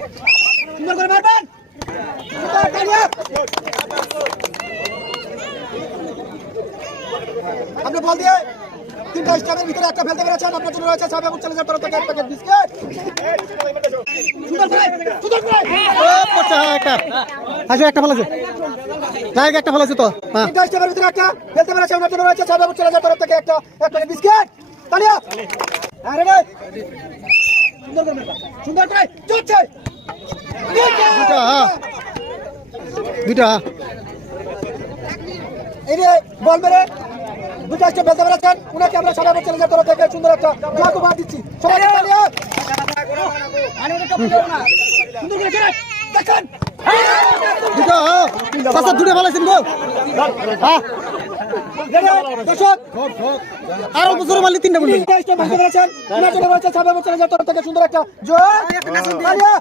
সুন্দর করে মারবেন। আপনি বল দিয়ে তিনটা স্টারের ভিতরে একটা ফেলতে পেরেছেন। আপনার জন্য রয়েছে সাবেক চ্যালেঞ্জার তরফ থেকে এক প্যাকেট বিস্কিট। সুন্দর করে সুন্দর করে একটা আচ্ছা একটা ভালো আছে নায়ক একটা ভালো আছে তো হ্যাঁ তিনটা স্টারের ভিতরে একটা ফেলতে পেরেছে। আপনার জন্য রয়েছে সাবেক চ্যালেঞ্জার তরফ থেকে এক প্যাকেট বিস্কিট। তালিয়া। আরে রে সুন্দর করে সুন্দর করে চলছে দুইটা এই যে বল মেরে দুটা স্টেপ ফেলতে পেরেছেন। উনাকে আমরা সাবেক চ্যালেঞ্জার তরফ থেকে সুন্দর একটা জয় উপহার দিচ্ছি। সবাই তালিয়া। সুন্দর করে দেখেন দুইটা চাচা দুইটা ভালো আছেন গো হ্যাঁ দর্শক আরো বছর মারলি তিনটা বললি তিনটা স্টেপ ফেলতে পেরেছেন। উনার জন্য রয়েছে সাবেক চ্যালেঞ্জার তরফ থেকে সুন্দর একটা জয় তালিয়া।